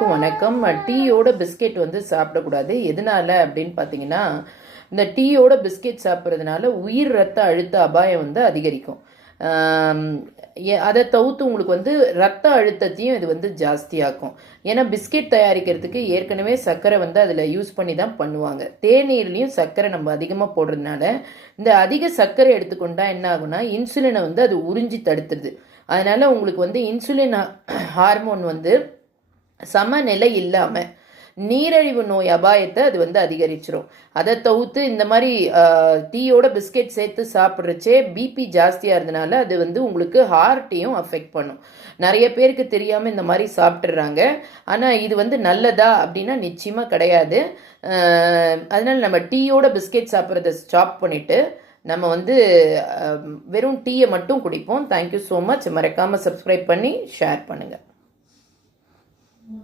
வணக்கம். டீயோட பிஸ்கெட் வந்து சாப்பிடக்கூடாது. எதனால அப்படின்னு பார்த்தீங்கன்னா, இந்த டீயோட பிஸ்கெட் சாப்பிட்றதுனால உயிர் ரத்த அழுத்த அபாயம் வந்து அதிகரிக்கும். அதை தவிர்த்து உங்களுக்கு வந்து ரத்த அழுத்தத்தையும் இது வந்து ஜாஸ்தியாக்கும். ஏன்னா பிஸ்கெட் தயாரிக்கிறதுக்கு ஏற்கனவே சர்க்கரை வந்து அதில் யூஸ் பண்ணி தான் பண்ணுவாங்க. தேநீர்லேயும் சர்க்கரை நம்ம அதிகமாக போடுறதுனால இந்த அதிக சர்க்கரை எடுத்துக்கொண்டா என்ன ஆகும்னா இன்சுலினை வந்து அது உறிஞ்சி தடுத்துருது. அதனால உங்களுக்கு வந்து இன்சுலின் ஹார்மோன் வந்து சமநிலை இல்லாமல் நீரிழிவு நோய் அபாயத்தை அது வந்து அதிகரிச்சிடும். அதை தவிர்த்து இந்த மாதிரி டீயோட பிஸ்கெட் சேர்த்து சாப்பிட்றச்சே பிபி ஜாஸ்தியாக இருந்தனால அது வந்து உங்களுக்கு ஹார்ட்டையும் அஃபெக்ட் பண்ணும். நிறைய பேருக்கு தெரியாமல் இந்த மாதிரி சாப்பிட்றாங்க. ஆனால் இது வந்து நல்லதா அப்படின்னா நிச்சயமாக கிடையாது. அதனால நம்ம டீயோட பிஸ்கெட் சாப்பிட்றத ஸ்டாப் பண்ணிவிட்டு நம்ம வந்து வெறும் டீயை மட்டும் குடிப்போம். Thank you so much. மறக்காமல் சப்ஸ்கிரைப் பண்ணி ஷேர் பண்ணுங்கள்.